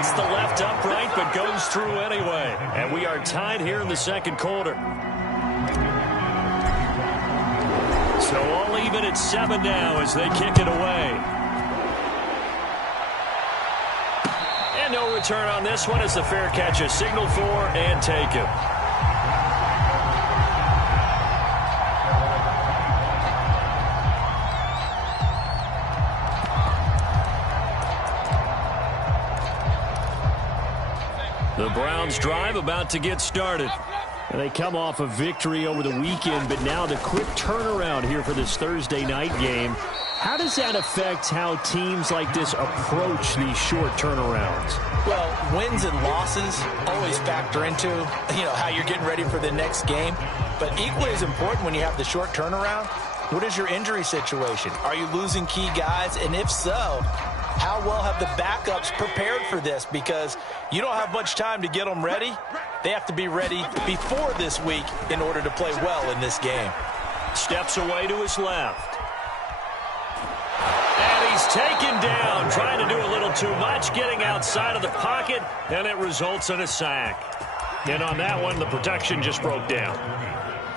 hits the left upright but goes through anyway. And we are tied here in the second quarter. So all even at 7 now as they kick it away. And no return on this one as the fair catch is signaled for and taken. The Browns drive about to get started. And they come off a victory over the weekend, but now the quick turnaround here for this Thursday night game. How does that affect how teams like this approach these short turnarounds? Well, wins and losses always factor into, how you're getting ready for the next game. But equally as important when you have the short turnaround, what is your injury situation? Are you losing key guys? And if so, how well have the backups prepared for this? Because you don't have much time to get them ready. They have to be ready before this week in order to play well in this game. Steps away to his left. And he's taken down, trying to do a little too much, getting outside of the pocket, and it results in a sack. And on that one, the protection just broke down.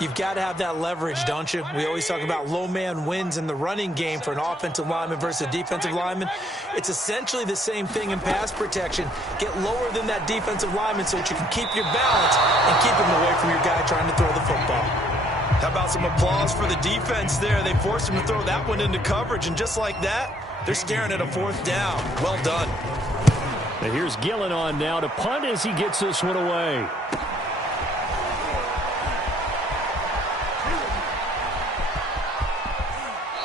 You've got to have that leverage, don't you? We always talk about low man wins in the running game for an offensive lineman versus a defensive lineman. It's essentially the same thing in pass protection. Get lower than that defensive lineman so that you can keep your balance and keep him away from your guy trying to throw the football. How about some applause for the defense there? They forced him to throw that one into coverage, and just like that, they're staring at a 4th down. Well done. And here's Gillen on now to punt as he gets this one away.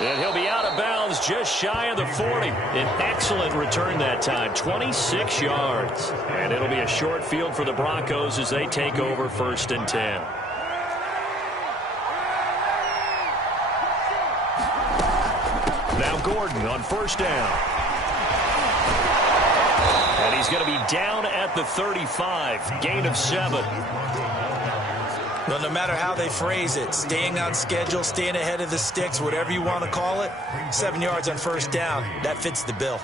And he'll be out of bounds just shy of the 40. An excellent return that time, 26 yards. And it'll be a short field for the Broncos as they take over 1st and 10. Now Gordon on 1st down. And he's going to be down at the 35, gain of 7. Well, no matter how they phrase it, staying on schedule, staying ahead of the sticks, whatever you want to call it, 7 yards on 1st down, that fits the bill.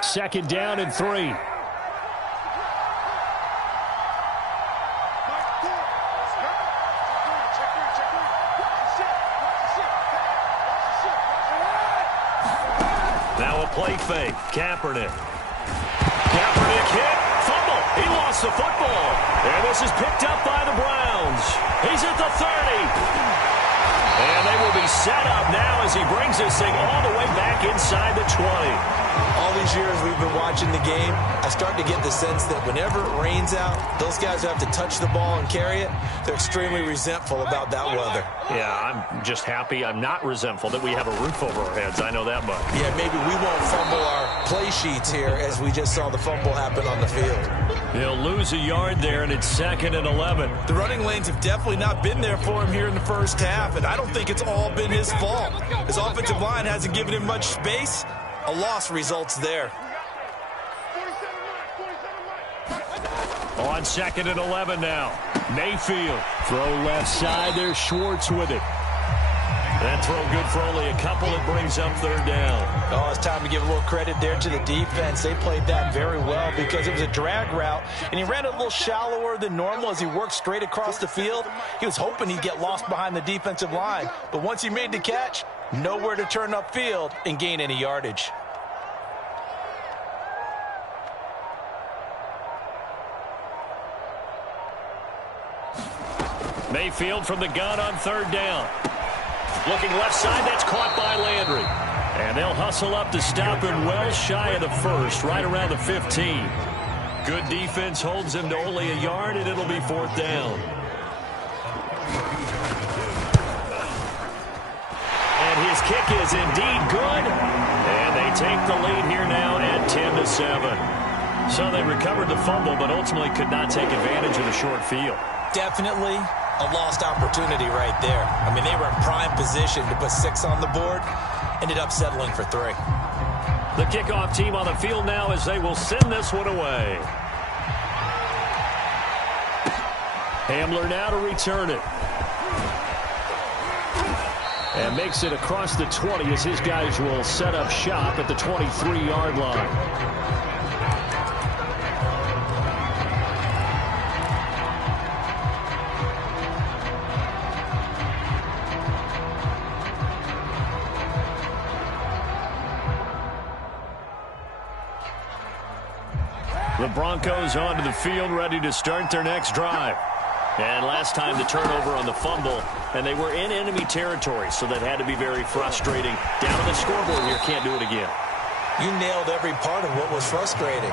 Second down and 3. Now a play fake. Kaepernick. Kaepernick hit. Fumble. He lost the football. And this is picked up by the Browns. He's at the 30. And they will be set up now as he brings this thing all the way back inside the 20. All these years we've been watching the game, I start to get the sense that whenever it rains out, those guys who have to touch the ball and carry it, they're extremely resentful about that weather. Yeah, I'm just happy I'm not resentful that we have a roof over our heads. I know that much. Yeah, maybe we won't fumble our play sheets here as we just saw the fumble happen on the field. He'll lose a yard there, and it's 2nd and 11. The running lanes have definitely not been there for him here in the first half, and I don't think it's all been his fault. His offensive line hasn't given him much space. A loss results there. On 2nd and 11 now. Mayfield. Throw left side. There's Schwartz with it. That throw good for only a couple. It brings up 3rd down. Oh, it's time to give a little credit there to the defense. They played that very well because it was a drag route, and he ran it a little shallower than normal as he worked straight across the field. He was hoping he'd get lost behind the defensive line, but once he made the catch, nowhere to turn upfield and gain any yardage. Mayfield from the gun on 3rd down. Looking left side, that's caught by Landry. And they'll hustle up to stop him well shy of the 1st, right around the 15. Good defense holds him to only a yard, and it'll be 4th down. And his kick is indeed good. And they take the lead here now at 10-7. So they recovered the fumble, but ultimately could not take advantage of the short field. Definitely a lost opportunity right there. I mean, they were in prime position to put 6 on the board. Ended up settling for 3. The kickoff team on the field now as they will send this one away. Hamler now to return it. And makes it across the 20 as his guys will set up shop at the 23-yard line. The Broncos onto the field, ready to start their next drive. And last time the turnover on the fumble, and they were in enemy territory, so that had to be very frustrating. Down on the scoreboard here, can't do it again. You nailed every part of what was frustrating.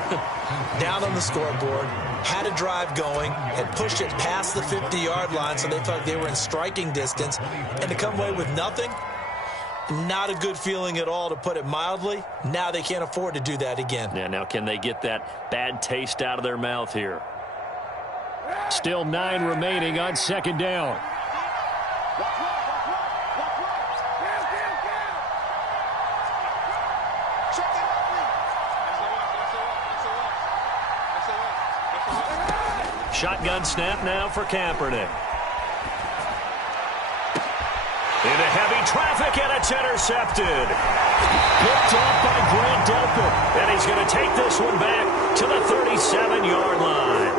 Down on the scoreboard, had a drive going, had pushed it past the 50-yard line, so they thought they were in striking distance, and to come away with nothing, not a good feeling at all, to put it mildly. Now they can't afford to do that again. Yeah, now can they get that bad taste out of their mouth here? Still 9 remaining on second down. Shotgun snap now for Kaepernick. Into heavy traffic, and it's intercepted. Picked off by Grant Delpit. And he's going to take this one back to the 37-yard line.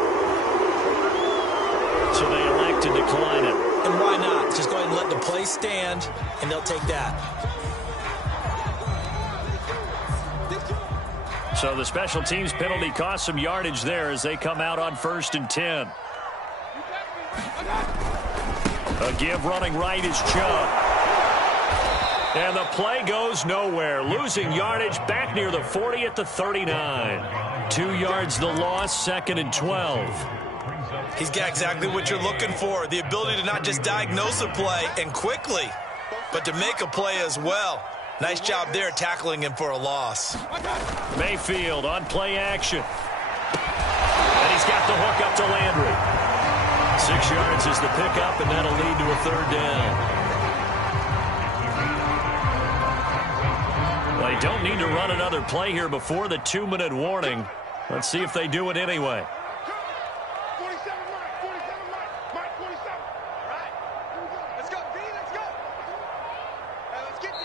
So they elect to decline it. And why not? Just go ahead and let the play stand, and they'll take that. So the special teams penalty cost some yardage there as they come out on 1st and 10. A give running right is Chubb. And the play goes nowhere. Losing yardage back near the 40 at the 39. 2 yards the loss, 2nd and 12. He's got exactly what you're looking for. The ability to not just diagnose a play and quickly, but to make a play as well. Nice job there tackling him for a loss. Mayfield on play action. And he's got the hook up to Landry. 6 yards is the pickup, and that'll lead to a 3rd down. Well, they don't need to run another play here before the 2-minute warning. Let's see if they do it anyway.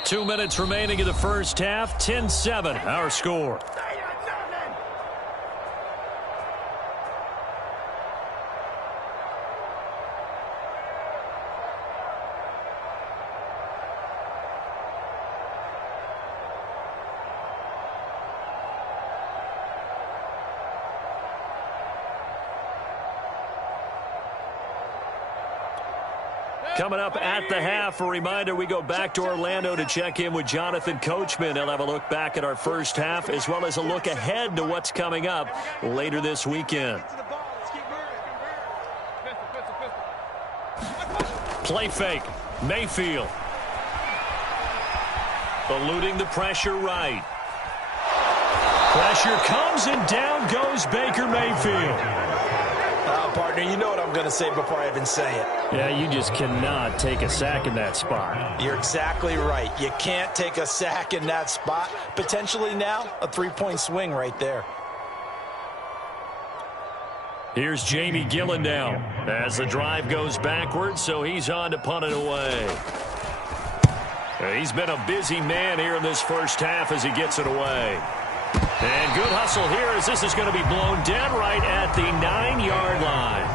2 minutes remaining in the first half. 10-7, our score. Coming up at the half, a reminder, we go back to Orlando to check in with Jonathan Coachman. He'll have a look back at our first half as well as a look ahead to what's coming up later this weekend. Play fake. Mayfield. Eluding the pressure right. Pressure comes and down goes Baker Mayfield. Partner, you know what I'm going to say before I even say it. Yeah, you just cannot take a sack in that spot. You're exactly right. You can't take a sack in that spot. Potentially now, a 3-point swing right there. Here's Jamie Gillen now as the drive goes backwards, so he's on to punt it away. He's been a busy man here in this first half as he gets it away. And good hustle here as this is going to be blown dead right at the 9-yard line.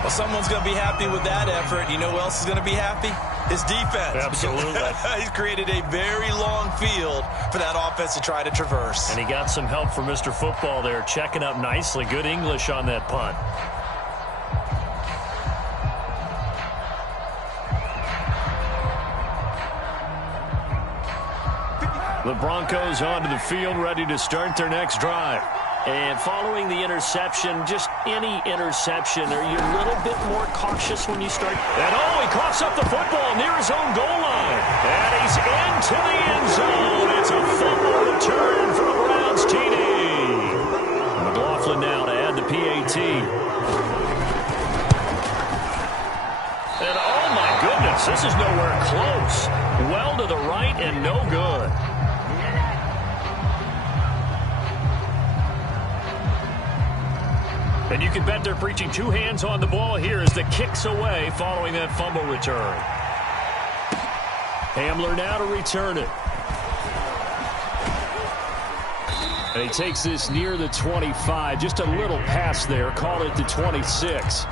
Well, someone's going to be happy with that effort. You know who else is going to be happy? His defense. Absolutely. He's created a very long field for that offense to try to traverse. And he got some help from Mr. Football there, checking up nicely. Good English on that punt. The Broncos onto the field, ready to start their next drive. And following the interception, just any interception, are you a little bit more cautious when you start? And he coughs up the football near his own goal line. And he's into the end zone. It's a fumble return for the Browns TD. McLaughlin now to add the PAT. And oh my goodness, this is nowhere close. Well to the right and no good. And you can bet they're preaching 2 hands on the ball here as the kick's away following that fumble return. Hamler now to return it. And he takes this near the 25. Just a little pass there. Call it the 26.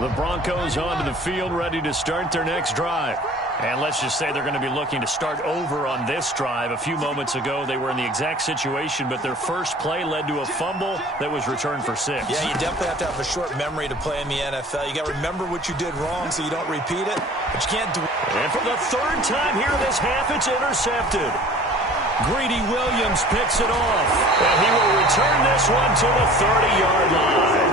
The Broncos onto the field, ready to start their next drive. And let's just say they're going to be looking to start over on this drive. A few moments ago, they were in the exact situation, but their first play led to a fumble that was returned for 6. Yeah, you definitely have to have a short memory to play in the NFL. You got to remember what you did wrong so you don't repeat it, but you can't do it. And for the third time here this half, it's intercepted. Greedy Williams picks it off, and he will return this one to the 30-yard line.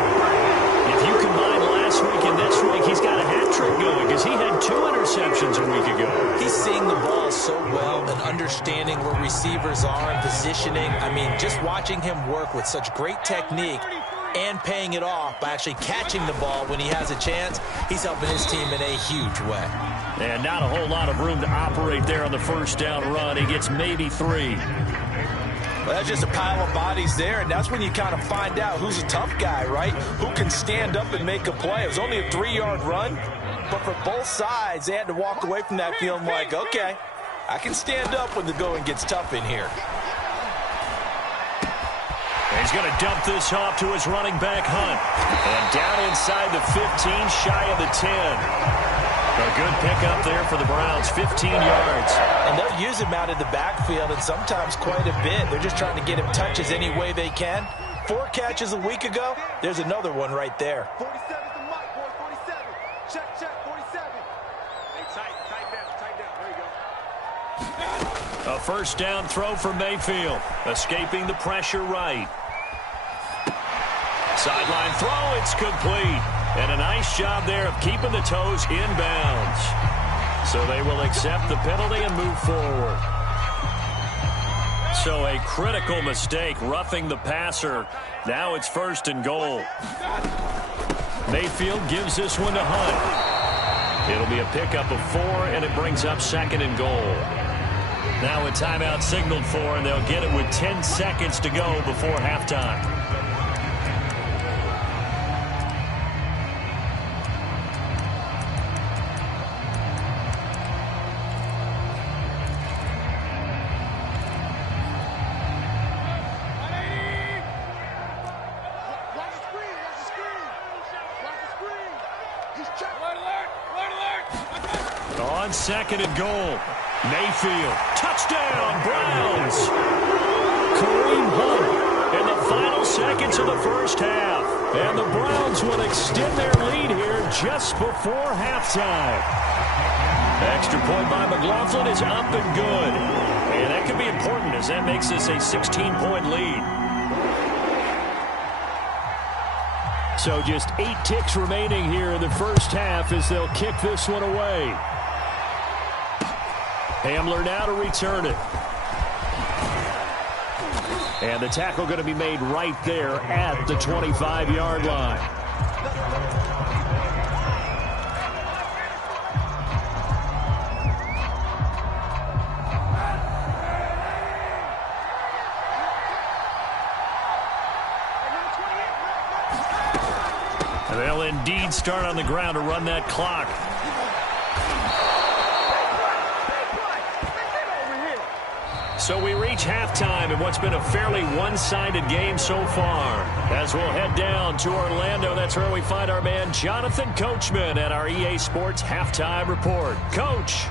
If you combine last week and this week, he's got a hat trick going because he had 2 interceptions a week ago. He's seeing the ball so well and understanding where receivers are and positioning. I mean, just watching him work with such great technique and paying it off by actually catching the ball when he has a chance, he's helping his team in a huge way. And not a whole lot of room to operate there on the first down run. He gets maybe 3. Well, that's just a pile of bodies there, and that's when you kind of find out who's a tough guy, right? Who can stand up and make a play. It was only a 3-yard run, but for both sides, they had to walk away from that feeling like, okay, I can stand up when the going gets tough in here. He's going to dump this off to his running back, Hunt. And down inside the 15, shy of the 10. A good pickup there for the Browns, 15 yards. And they'll use him out of the backfield, and sometimes quite a bit. They're just trying to get him touches any way they can. 4 catches a week ago. There's another one right there. 47's the mic, boy. 47. Check, 47. Hey, tight down. There you go. A first down throw for Mayfield. Escaping the pressure right. Sideline throw, it's complete. And a nice job there of keeping the toes inbounds. So they will accept the penalty and move forward. So a critical mistake, roughing the passer. Now it's 1st and goal. Mayfield gives this one to Hunt. It'll be a pickup of 4, and it brings up 2nd and goal. Now a timeout signaled for, and they'll get it with 10 seconds to go before halftime. On 2nd and goal, Mayfield, touchdown, Browns. Kareem Hunt in the final seconds of the first half. And the Browns will extend their lead here just before halftime. Extra point by McLaughlin is up and good. And that could be important as that makes this a 16-point lead. So just 8 ticks remaining here in the first half as they'll kick this one away. Hamler now to return it. And the tackle going to be made right there at the 25-yard line. And they'll indeed start on the ground to run that clock. So we reach halftime in what's been a fairly one-sided game so far. As we'll head down to Orlando, that's where we find our man Jonathan Coachman at our EA Sports Halftime Report. Coach.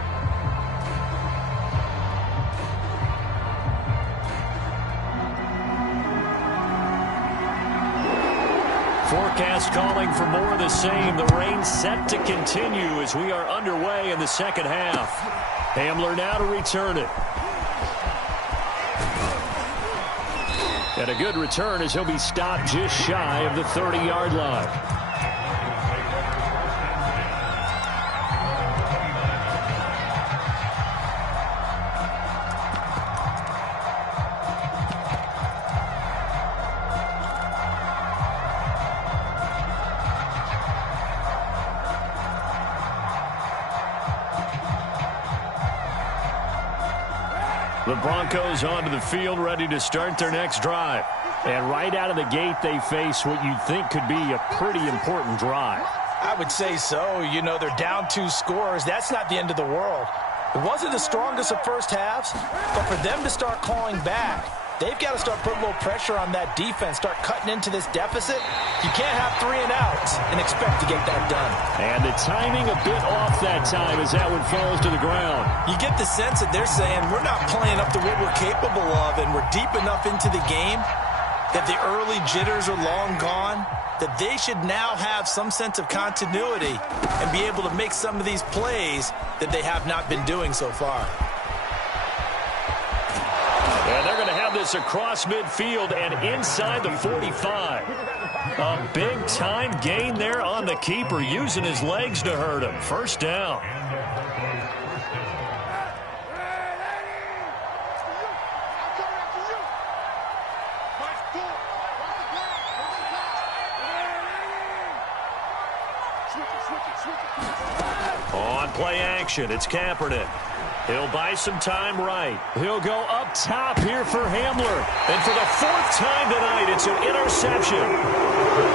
Forecast calling for more of the same. The rain set to continue as we are underway in the second half. Hamler now to return it. And a good return as he'll be stopped just shy of the 30-yard line. The Broncos onto the field, ready to start their next drive. And right out of the gate, they face what you'd think could be a pretty important drive. I would say so. You know, they're down 2 scores. That's not the end of the world. It wasn't the strongest of first halves, but for them to start clawing back, they've got to start putting a little pressure on that defense, start cutting into this deficit. You can't have 3 and outs and expect to get that done. And the timing a bit off that time as that one falls to the ground. You get the sense that they're saying we're not playing up to what we're capable of, and we're deep enough into the game that the early jitters are long gone, that they should now have some sense of continuity and be able to make some of these plays that they have not been doing so far. And they're going to have this across midfield and inside the 45. A big-time gain there on the keeper, using his legs to hurt him. First down. On play action, it's Kaepernick. He'll buy some time right. He'll go up top here for Hamler. And for the 4th time tonight, it's an interception.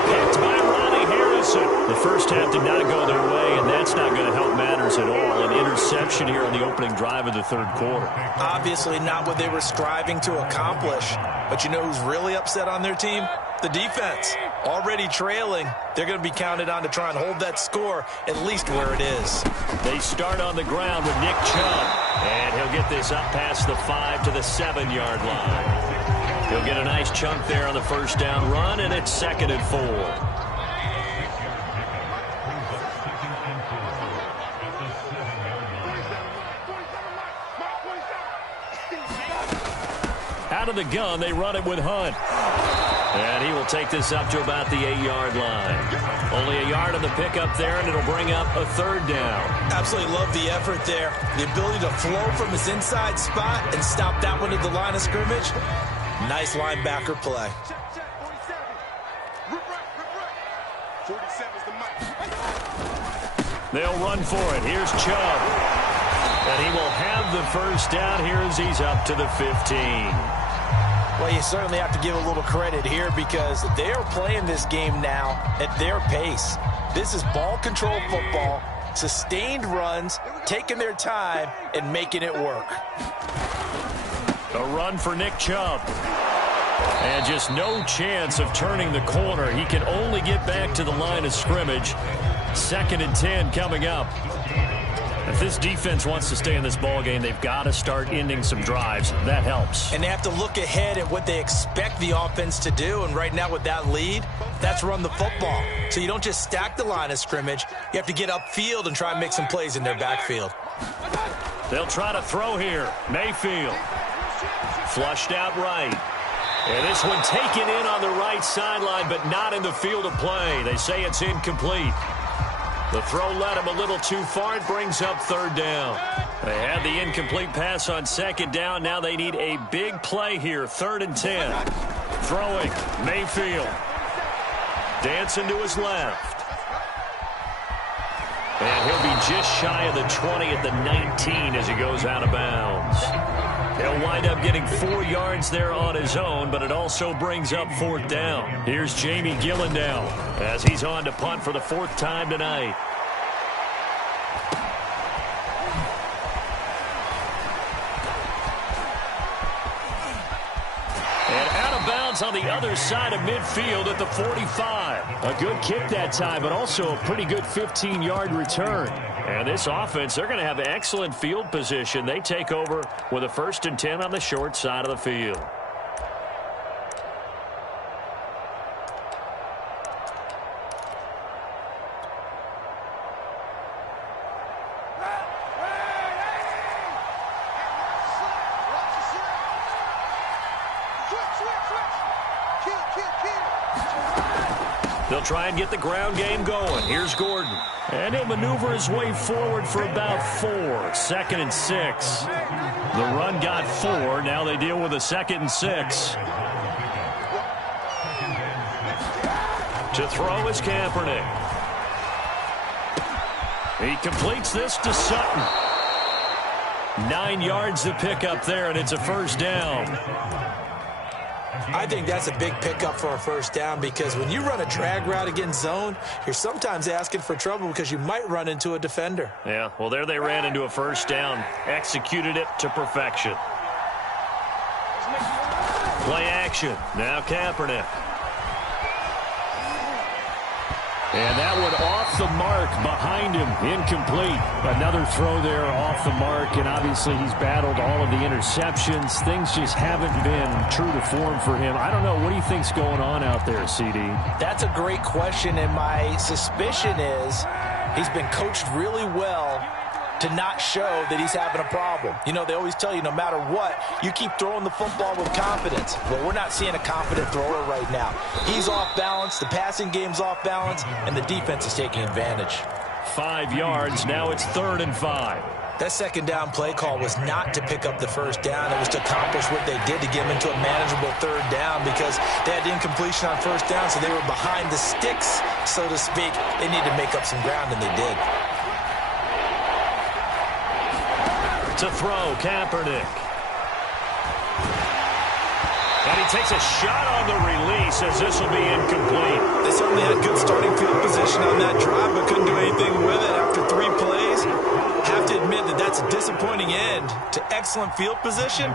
Picked by Ronnie Harrison. The first half did not go their way, and that's not going to help matters at all. An interception here on the opening drive of the 3rd quarter. Obviously not what they were striving to accomplish. But you know who's really upset on their team? The defense. Already trailing. They're going to be counted on to try and hold that score at least where it is. They start on the ground with Nick Chubb. And he'll get this up past the 5 to the 7-yard line. He'll get a nice chunk there on the first down run, and it's 2nd and 4. Out of the gun, they run it with Hunt. And he will take this up to about the 8-yard line. Only a yard on the pickup there, and it'll bring up a 3rd down. Absolutely love the effort there. The ability to flow from his inside spot and stop that one at the line of scrimmage. Nice linebacker play. Check, 47. Rip right. 47's the mic. They'll run for it. Here's Chubb. And he will have the first down here as he's up to the 15. Well, you certainly have to give a little credit here because they are playing this game now at their pace. This is ball control football, sustained runs, taking their time, and making it work. A run for Nick Chubb. And just no chance of turning the corner. He can only get back to the line of scrimmage. 2nd and 10 coming up. If this defense wants to stay in this ballgame, they've got to start ending some drives. That helps. And they have to look ahead at what they expect the offense to do. And right now with that lead, that's run the football. So you don't just stack the line of scrimmage. You have to get upfield and try and make some plays in their backfield. They'll try to throw here. Mayfield. Flushed out right. And this one taken in on the right sideline, but not in the field of play. They say it's incomplete. The throw led him a little too far. It brings up 3rd down. They had the incomplete pass on 2nd down. Now they need a big play here. 3rd and 10. Throwing. Mayfield. Dancing to his left. And he'll be just shy of the 20 at the 19 as he goes out of bounds. He'll wind up getting 4 yards there on his own, but it also brings up 4th down. Here's Jamie Gillendow as he's on to punt for the 4th time tonight. And out of bounds on the other side of midfield at the 45. A good kick that time, but also a pretty good 15-yard return. And this offense, they're going to have excellent field position. They take over with a 1st and 10 on the short side of the field. They'll try and get the ground game going. Here's Gordon. And he'll maneuver his way forward for about 4. 2nd and 6. The run got 4. Now they deal with a 2nd and 6. To throw is Kaepernick. He completes this to Sutton. 9 yards to pick up there, and it's a first down. I think that's a big pickup for a first down because when you run a drag route against zone, you're sometimes asking for trouble because you might run into a defender. Yeah, well, there they ran into a first down. Executed it to perfection. Play action. Now Kaepernick. And that one off the mark behind him. Incomplete. Another throw there off the mark, and obviously he's battled all of the interceptions. Things just haven't been true to form for him. I don't know. What do you think's going on out there, CD? That's a great question, and my suspicion is he's been coached really well to not show that he's having a problem. You know, they always tell you no matter what, you keep throwing the football with confidence. Well, we're not seeing a confident thrower right now. He's off balance, the passing game's off balance, and the defense is taking advantage. 5 yards, now it's 3rd and 5. That second down play call was not to pick up the first down. It was to accomplish what they did to get them into a manageable 3rd down because they had incompletion on first down, so they were behind the sticks, so to speak. They needed to make up some ground, and they did. To throw, Kaepernick. And he takes a shot on the release as this will be incomplete. They certainly had good starting field position on that drive, but couldn't do anything with it after 3 plays. Have to admit that that's a disappointing end to excellent field position.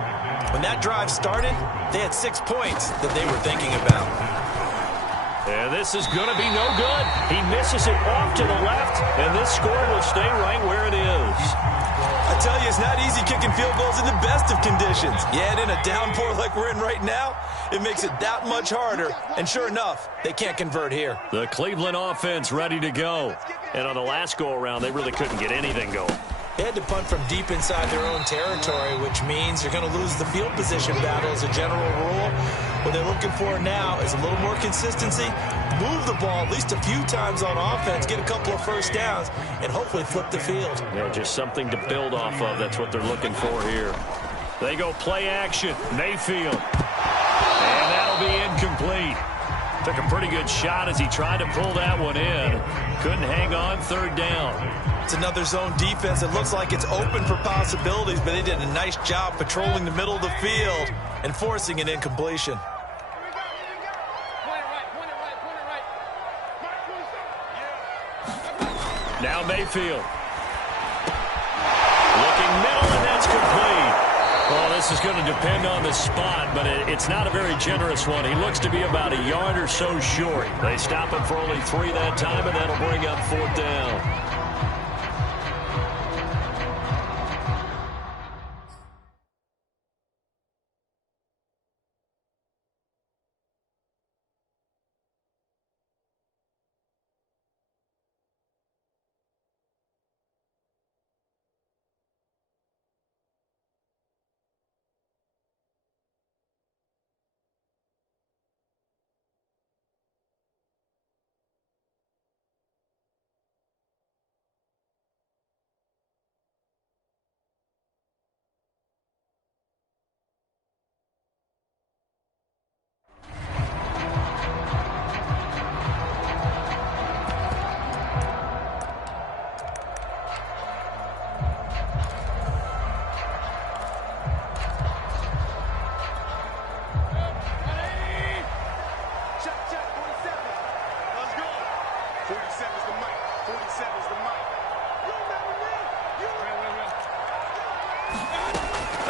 When that drive started, they had 6 points that they were thinking about. And this is going to be no good. He misses it off to the left, and this score will stay right where it is. I tell you, it's not easy kicking field goals in the best of conditions. Yet in a downpour like we're in right now, it makes it that much harder. And sure enough, they can't convert here. The Cleveland offense ready to go. And on the last go-around, they really couldn't get anything going. They had to punt from deep inside their own territory, which means you're going to lose the field position battle as a general rule. What they're looking for now is a little more consistency, move the ball at least a few times on offense, get a couple of first downs, and hopefully flip the field. Yeah, just something to build off of. That's what they're looking for here. They go play action. Mayfield. And that'll be incomplete. Took a pretty good shot as he tried to pull that one in. Couldn't hang on, 3rd down. It's another zone defense that looks like it's open for possibilities, but they did a nice job patrolling the middle of the field and forcing an incompletion. Now Mayfield. Looking middle, and that's complete. Well, this is going to depend on the spot, but it's not a very generous one. He looks to be about a yard or so short. They stop him for only 3 that time, and that'll bring up 4th down.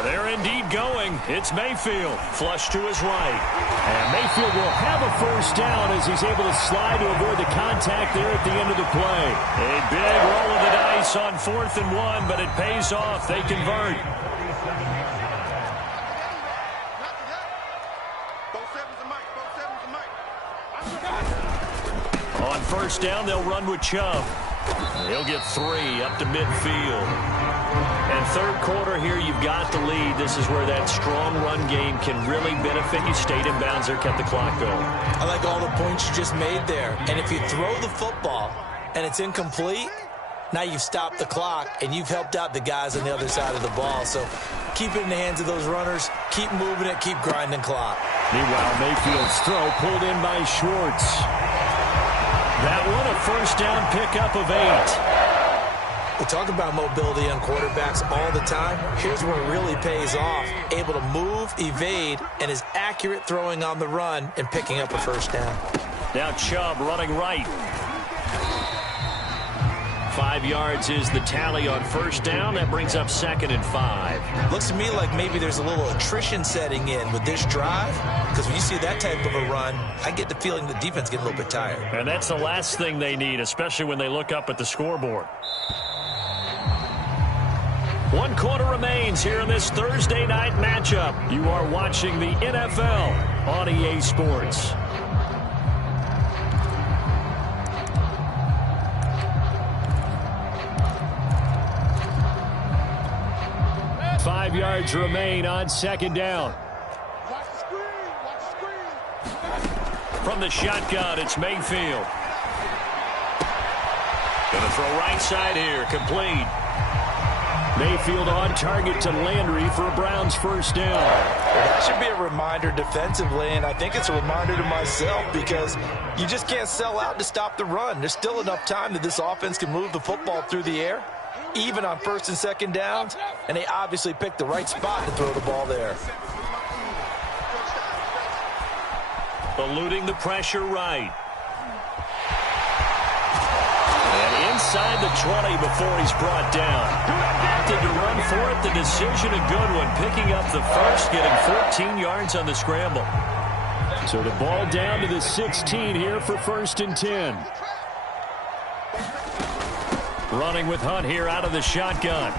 They're indeed going. It's Mayfield. Flush to his right. And Mayfield will have a first down as he's able to slide to avoid the contact there at the end of the play. A big roll of the dice on 4th and 1, but it pays off. They convert. On first down, they'll run with Chubb. He'll get 3 up to midfield. And 3rd quarter here, you've got the lead. This is where that strong run game can really benefit you. Stayed in bounds there, kept the clock going. I like all the points you just made there. And if you throw the football and it's incomplete, now you've stopped the clock and you've helped out the guys on the other side of the ball. So keep it in the hands of those runners. Keep moving it. Keep grinding clock. Meanwhile, Mayfield's throw pulled in by Schwartz. That one a first down pickup of 8. We talk about mobility on quarterbacks all the time. Here's where it really pays off. Able to move, evade, and is accurate throwing on the run and picking up a first down. Now Chubb running right. 5 yards is the tally on first down. That brings up 2nd and 5. Looks to me like maybe there's a little attrition setting in with this drive, because when you see that type of a run, I get the feeling the defense getting a little bit tired. And that's the last thing they need, especially when they look up at the scoreboard. 1 quarter remains here in this Thursday night matchup. You are watching the NFL on EA Sports. Five yards remain on 2nd down. Watch the screen. Watch the screen. From the shotgun, it's Mayfield. Going to throw right side here, complete. Mayfield on target to Landry for a Browns first down. That should be a reminder defensively, and I think it's a reminder to myself, because you just can't sell out to stop the run. There's still enough time that this offense can move the football through the air, even on 1st and 2nd downs, and they obviously picked the right spot to throw the ball there. Eluding the pressure right. And inside the 20 before he's brought down. Opted to run for it. The decision a good one. Picking up the first, getting 14 yards on the scramble. So the ball down to the 16 here for 1st and 10. Running with Hunt here out of the shotgun.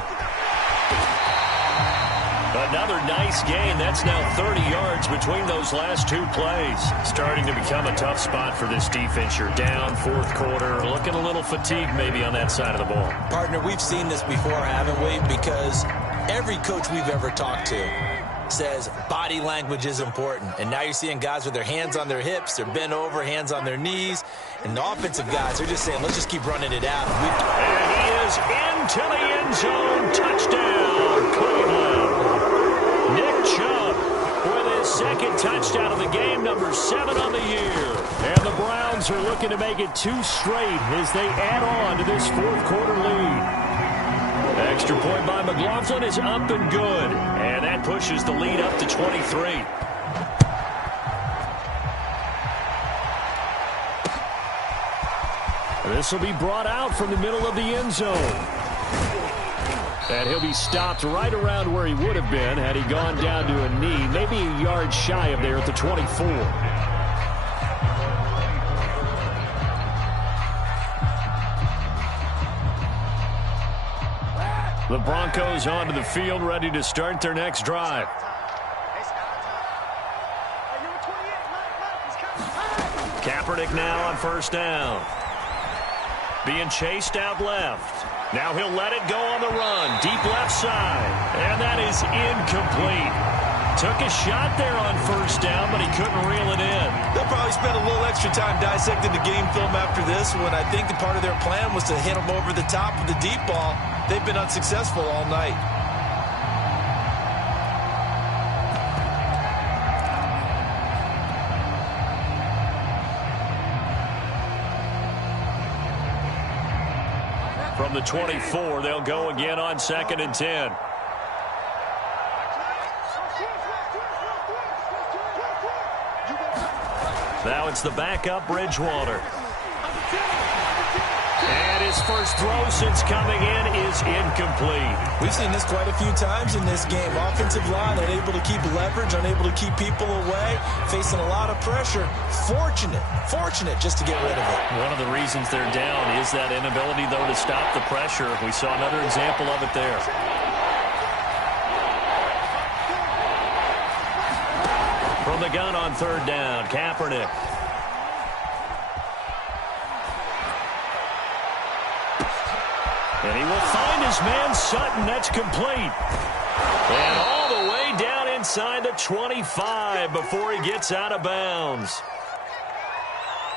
Another nice gain. That's now 30 yards between those last 2 plays. Starting to become a tough spot for this defense. You're down 4th quarter. Looking a little fatigued maybe on that side of the ball. Partner, we've seen this before, haven't we? Because every coach we've ever talked to says body language is important. And now you're seeing guys with their hands on their hips, they're bent over, hands on their knees. And the offensive guys are just saying, let's just keep running it out. And he is into the end zone. Touchdown, Cleveland. Nick Chubb with his 2nd touchdown of the game, number 7 on the year. And the Browns are looking to make it 2 straight as they add on to this 4th quarter lead. Extra point by McLaughlin is up and good. And that pushes the lead up to 23. This will be brought out from the middle of the end zone. And he'll be stopped right around where he would have been had he gone down to a knee, maybe a yard shy of there at the 24. The Broncos onto the field, ready to start their next drive. Kaepernick now on 1st down. Being chased out left. Now he'll let it go on the run. Deep left side. And that is incomplete. Took a shot there on 1st down, but he couldn't reel it in. They'll probably spend a little extra time dissecting the game film after this one. I think the part of their plan was to hit him over the top with the deep ball. They've been unsuccessful all night. From the 24, they'll go again on 2nd and 10. Now it's the backup Bridgewater. And his first throw since coming in is incomplete. We've seen this quite a few times in this game. Offensive line unable to keep leverage, unable to keep people away, facing a lot of pressure. Fortunate just to get rid of it. One of the reasons they're down is that inability, though, to stop the pressure. We saw another example of it there. From the gun on 3rd down, Kaepernick. And he will find his man Sutton. That's complete. And all the way down inside the 25 before he gets out of bounds.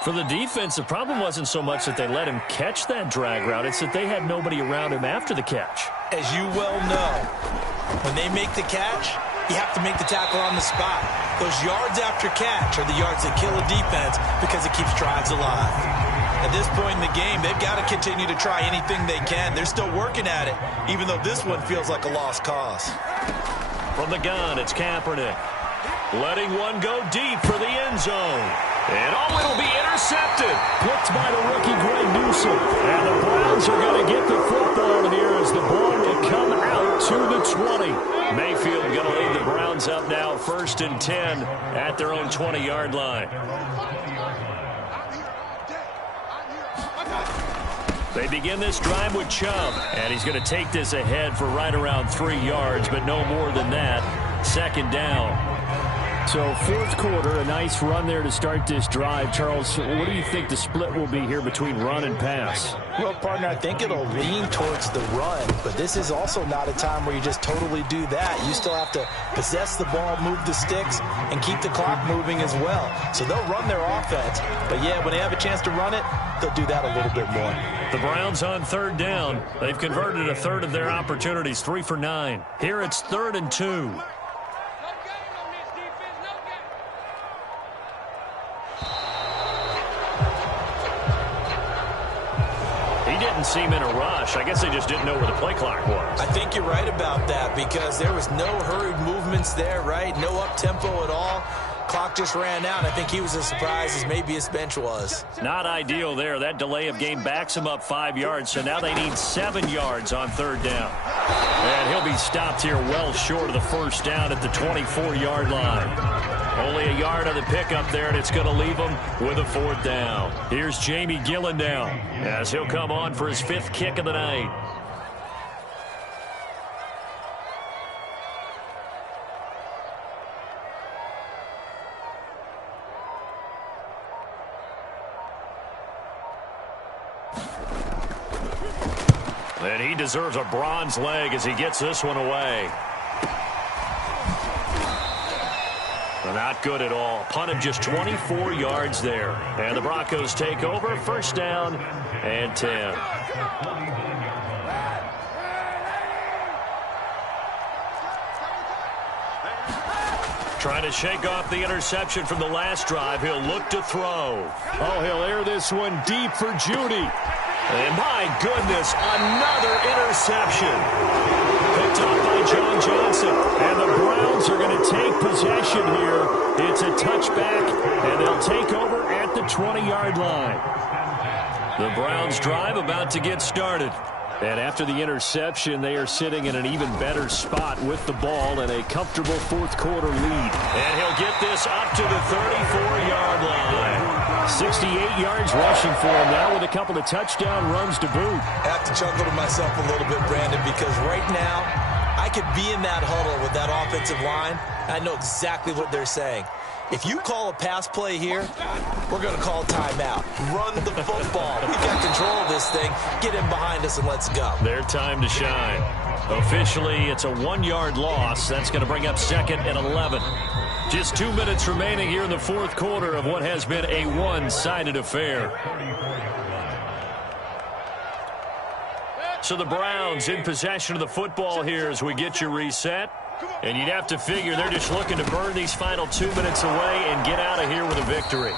For the defense, the problem wasn't so much that they let him catch that drag route. It's that they had nobody around him after the catch. As you well know, when they make the catch, you have to make the tackle on the spot. Those yards after catch are the yards that kill a defense because it keeps drives alive. At this point in the game, they've got to continue to try anything they can. They're still working at it, even though this one feels like a lost cause. From the gun, it's Kaepernick. Letting one go deep for the end zone. And it'll be intercepted. Picked by the rookie Greg Newsom. And the Browns are going to get the football here as the ball will come out to the 20. Mayfield going to lead the Browns up now 1st and 10 at their own 20-yard line. They begin this drive with Chubb, and he's going to take this ahead for right around 3 yards, but no more than that. 2nd down. So 4th quarter, a nice run there to start this drive. Charles, what do you think the split will be here between run and pass? Well, partner, I think it'll lean towards the run, but this is also not a time where you just totally do that. You still have to possess the ball, move the sticks, and keep the clock moving as well. So they'll run their offense, but yeah, when they have a chance to run it, they'll do that a little bit more. The Browns on 3rd down. They've converted a third of their opportunities, 3 for 9. Here it's 3rd and 2. He didn't seem in a rush. I guess they just didn't know where the play clock was. I think you're right about that because there was no hurried movements there, right? No up-tempo at all. Clock just ran out. I think he was as surprised as maybe his bench was. Not ideal there. That delay of game backs him up 5 yards, so now they need 7 yards on 3rd down. And he'll be stopped here well short of the 1st down at the 24-yard line. Only a yard on the pickup there, and it's going to leave him with a 4th down. Here's Jamie Gillen now as he'll come on for his 5th kick of the night. And he deserves a bronze leg as he gets this one away. Not good at all. Punt of just 24 yards there. And the Broncos take over. 1st down and 10. Trying to shake off the interception from the last drive. He'll look to throw. Oh, he'll air this one deep for Judy. And my goodness, another interception. Picked up by John Johnson. And the Browns are going to take possession here. It's a touchback, and they'll take over at the 20-yard line. The Browns drive about to get started. And after the interception, they are sitting in an even better spot with the ball and a comfortable 4th quarter lead. And he'll get this up to the 34-yard line. 68 yards rushing for him now with a couple of touchdown runs to boot. I have to chuckle to myself a little bit, Brandon, because right now I could be in that huddle with that offensive line. I know exactly what they're saying. If you call a pass play here, we're going to call timeout. Run the football. We've got control of this thing. Get in behind us and let's go. Their time to shine. Officially, it's a 1-yard loss. That's going to bring up 2nd and 11. Just 2 minutes remaining here in the 4th quarter of what has been a one-sided affair. So the Browns in possession of the football here as we get you reset. And you'd have to figure they're just looking to burn these final 2 minutes away and get out of here with a victory.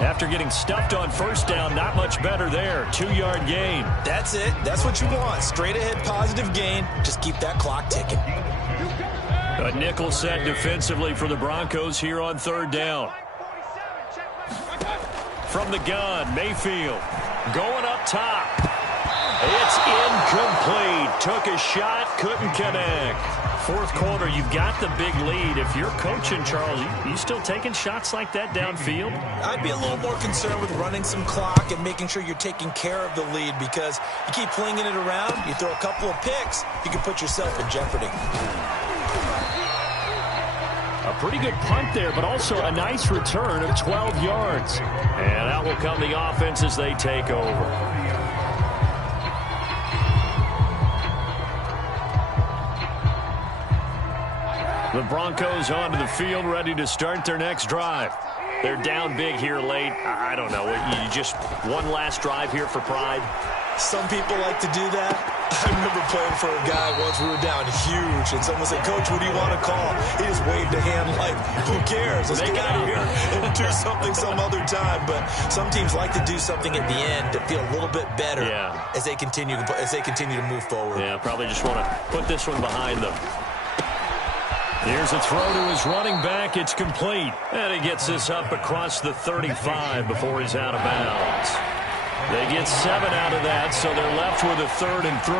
After getting stuffed on 1st down, not much better there. 2-yard gain. That's it. That's what you want. Straight ahead positive gain. Just keep that clock ticking. A nickel set defensively for the Broncos here on 3rd down. From the gun, Mayfield going up top. It's incomplete. Took a shot, couldn't connect. 4th quarter, you've got the big lead. If you're coaching, Charles, you still taking shots like that downfield? I'd be a little more concerned with running some clock and making sure you're taking care of the lead because you keep flinging it around, you throw a couple of picks, you can put yourself in jeopardy. A pretty good punt there, but also a nice return of 12 yards. And out will come the offense as they take over. The Broncos onto the field, ready to start their next drive. They're down big here late. I don't know. You just one last drive here for pride. Some people like to do that. I remember playing for a guy once. We were down huge, and someone said, "Coach, what do you want to call?" He just waved a hand like, "Who cares? Let's get out of here and do something some other time." But some teams like to do something at the end to feel a little bit better as they continue to move forward. Yeah, probably just want to put this one behind them. Here's a throw to his running back. It's complete. And he gets this up across the 35 before he's out of bounds. They get 7 out of that, so they're left with a 3rd and 3.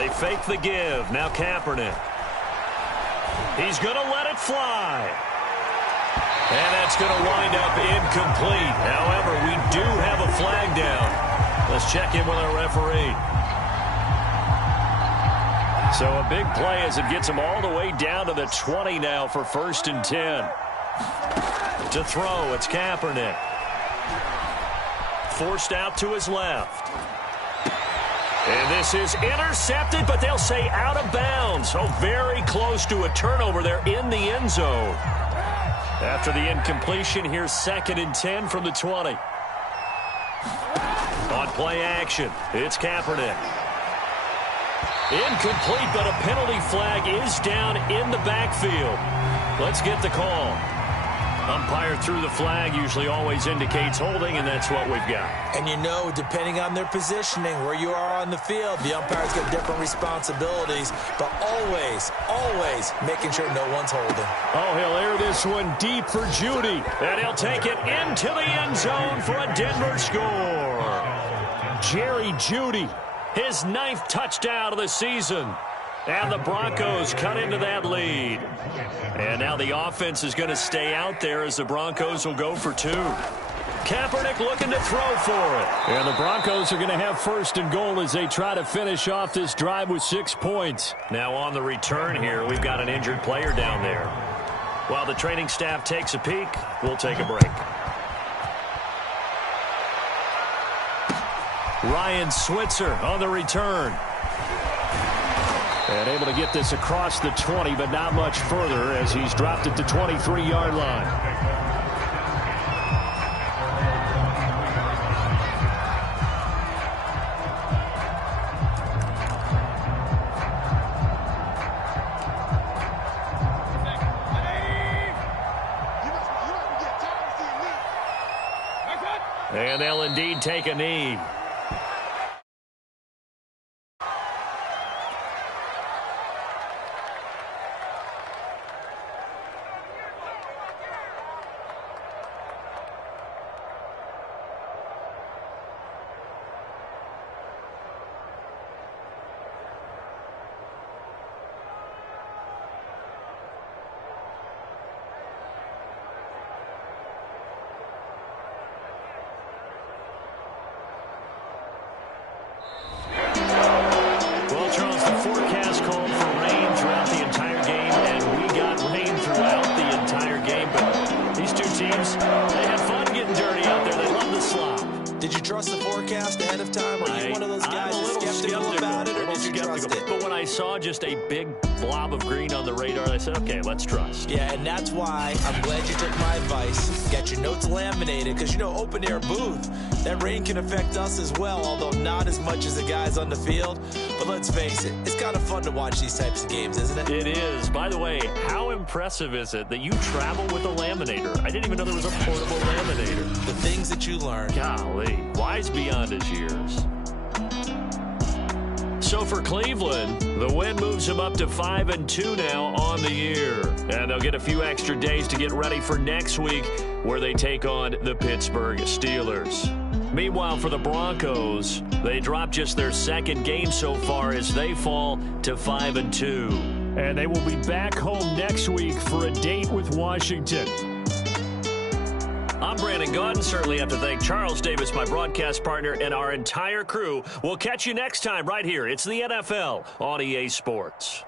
They fake the give. Now Kaepernick. He's going to let it fly. And that's going to wind up incomplete. However, we do have a flag down. Let's check in with our referee. So a big play as it gets him all the way down to the 20 now for 1st and 10. To throw, it's Kaepernick. Forced out to his left. And this is intercepted, but they'll say out of bounds. So very close to a turnover there in the end zone. After the incompletion, here's 2nd and 10 from the 20. On play action, it's Kaepernick. Incomplete, but a penalty flag is down in the backfield. Let's get the call. Umpire threw the flag, usually always indicates holding, and that's what we've got. And you know, depending on their positioning, where you are on the field, the umpires get different responsibilities, but always, always making sure no one's holding. Oh, he'll air this one deep for Judy, and he'll take it into the end zone for a Denver score. Jerry Jeudy, his 9th touchdown of the season. And the Broncos cut into that lead. And now the offense is going to stay out there as the Broncos will go for 2. Kaepernick looking to throw for it. And the Broncos are going to have 1st and goal as they try to finish off this drive with 6 points. Now on the return here, we've got an injured player down there. While the training staff takes a peek, we'll take a break. Ryan Switzer on the return. And able to get this across the 20, but not much further as he's dropped it to 23-yard line. And they'll indeed take a knee. Did you trust the forecast ahead of time? Are you one of those guys that's skeptical about it, or did you trust it? But when I saw just a big blob of green on the radar, I said, okay, let's trust. Yeah, and that's why I'm glad you took my advice. Got your notes laminated, because, you know, open-air booth, that rain can affect us as well, although not as much as the guys on the field. But let's face it, it's kind of fun to watch these types of games, isn't it? It is. By the way, how impressive is it that you travel with a laminator? I didn't even know there was a portable laminator. The things that you learn. Golly, wise beyond his years. So for Cleveland, the win moves them up to 5-2 now on the year. And they'll get a few extra days to get ready for next week, where they take on the Pittsburgh Steelers. Meanwhile, for the Broncos, they drop just their second game so far as they fall to 5-2. And they will be back home next week for a date with Washington. I'm Brandon Gaudin. Certainly have to thank Charles Davis, my broadcast partner, and our entire crew. We'll catch you next time right here. It's the NFL on EA Sports.